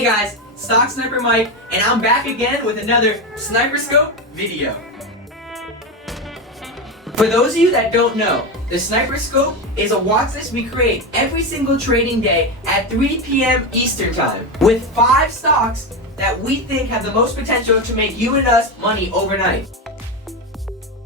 Hey guys, Stock Sniper Mike, and I'm back again with another SniperScope video. For those of you that don't know, the SniperScope is a watch list we create every single trading day at 3 p.m. Eastern Time with 5 stocks that we think have the most potential to make you and us money overnight.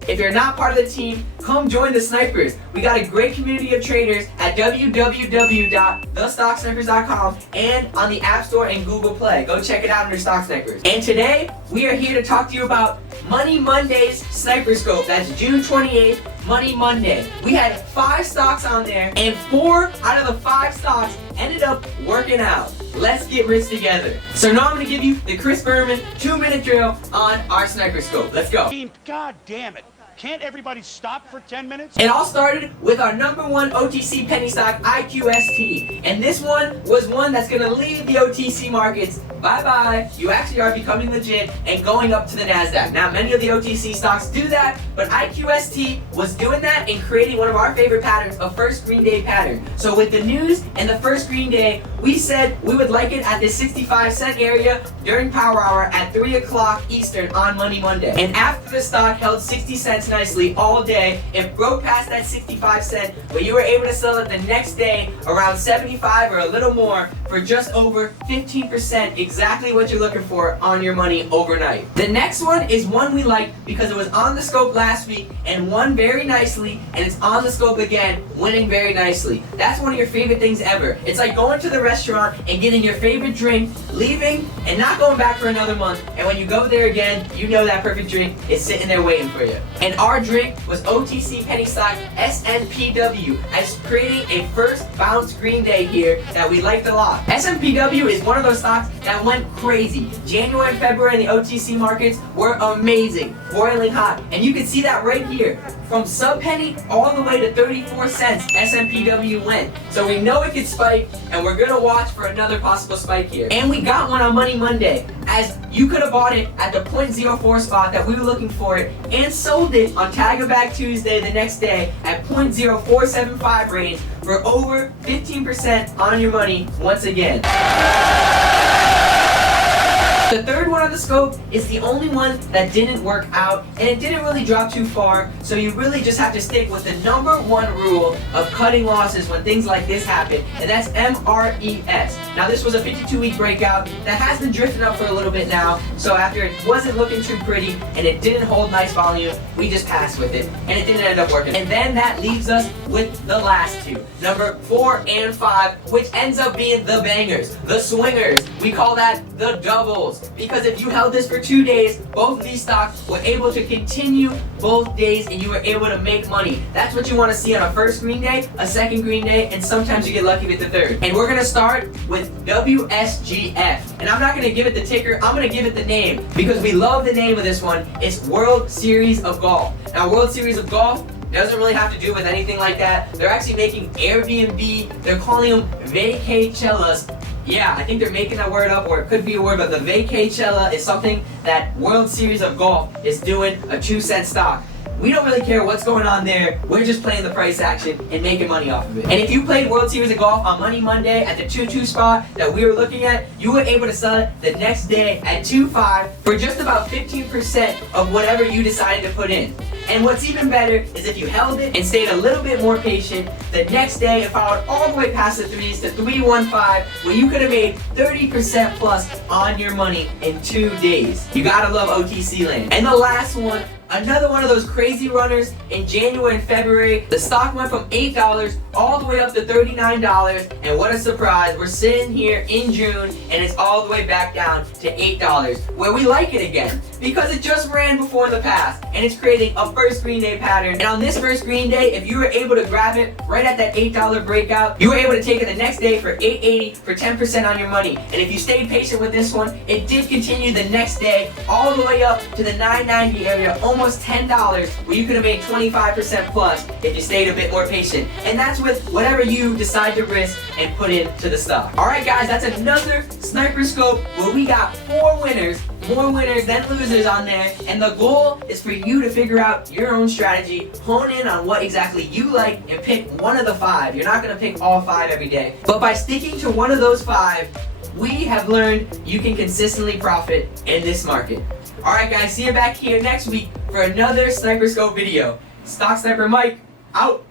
If you're not part of the team, come join the Snipers. We got a great community of traders at www.thestocksnipers.com and on the App Store and Google Play. Go check it out under Stock Snipers. And today, we are here to talk to you about Money Monday's SniperScope. That's June 28th, Money Monday. We had 5 stocks on there, and 4 out of the 5 stocks ended up working out. Let's get rich together. So now I'm going to give you the Chris Berman 2-minute drill on our SniperScope. Let's go. God damn it. Can't everybody stop for 10 minutes? It all started with our #1 OTC penny stock, IQST. And this one was one that's going to leave the OTC markets. Bye-bye. You actually are becoming legit and going up to the NASDAQ. Now, many of the OTC stocks do that, but IQST was doing that and creating one of our favorite patterns, a first green day pattern. So with the news and the first green day, we said we would like it at the 65-cent area during power hour at 3 o'clock Eastern on Money Monday. And after the stock held 60 cents nicely all day, it broke past that 65 cent, but you were able to sell it the next day around 75 or a little more for just over 15%, exactly what you're looking for on your money overnight. The next one is one we liked because it was on the scope last week and won very nicely, and it's on the scope again, winning very nicely. That's one of your favorite things ever. It's like going to the restaurant and getting your favorite drink, leaving, and not going back for another month, and when you go there again, you know that perfect drink is sitting there waiting for you. And our drink was OTC penny stock SNPW, as creating a first bounce green day here that we liked a lot. SNPW is one of those stocks that went crazy. January and February in the OTC markets were amazing, boiling hot, and you can see that right here. From sub penny all the way to 34 cents, SNPW went. So we know it could spike, and we're gonna watch for another possible spike here. And we got one on Money Monday, as you could have bought it at the 0.04 spot that we were looking for it, and sold it on Tag a Bag Tuesday the next day at 0.0475 range for over 15% on your money once again. The third one on the scope is the only one that didn't work out, and it didn't really drop too far, so you really just have to stick with the #1 rule of cutting losses when things like this happen, and that's MRES. Now this was a 52-week breakout that has been drifting up for a little bit now, so after it wasn't looking too pretty and it didn't hold nice volume, we just passed with it, and it didn't end up working. And then that leaves us with the last two, number 4 and 5, which ends up being the bangers, the swingers. We call that the doubles. Because if you held this for 2 days, both of these stocks were able to continue both days and you were able to make money. That's what you want to see on a first green day, a second green day, and sometimes you get lucky with the third. And we're going to start with WSGF. And I'm not going to give it the ticker, I'm going to give it the name because we love the name of this one. It's World Series of Golf. Now, World Series of Golf doesn't really have to do with anything like that. They're actually making Airbnb, they're calling them Vacaycellas. Yeah, I think they're making that word up, or it could be a word, but the Vacaycella is something that World Series of Golf is doing, a 2-cent stock. We don't really care what's going on there. We're just playing the price action and making money off of it. And if you played World Series of Golf on Money Monday at the 2.2 spot that we were looking at, you were able to sell it the next day at 2.5 for just about 15% of whatever you decided to put in. And what's even better is if you held it and stayed a little bit more patient, the next day it followed all the way past the 3s to 315, where you could have made 30% plus on your money in 2 days. You gotta love OTC land. And the last one, another one of those crazy runners in January and February. The stock went from $8 all the way up to $39, and what a surprise, we're sitting here in June and it's all the way back down to $8, where we like it again because it just ran before in the past and it's creating a first green day pattern. And on this first green day, if you were able to grab it right at that $8 breakout, you were able to take it the next day for $8.80 for 10% on your money. And if you stayed patient with this one, it did continue the next day all the way up to the $9.90 area, almost $10, where you could have made 25% plus if you stayed a bit more patient. And that's with whatever you decide to risk and put into the stock. Alright guys, that's another SniperScope where we got 4 winners, more winners than losers on there, and the goal is for you to figure out your own strategy, hone in on what exactly you like, and pick one of the 5. You're not going to pick all 5 every day, but by sticking to one of those 5, we have learned you can consistently profit in this market. Alright guys, see you back here next week for another SniperScope video. Stock Sniper Mike, out!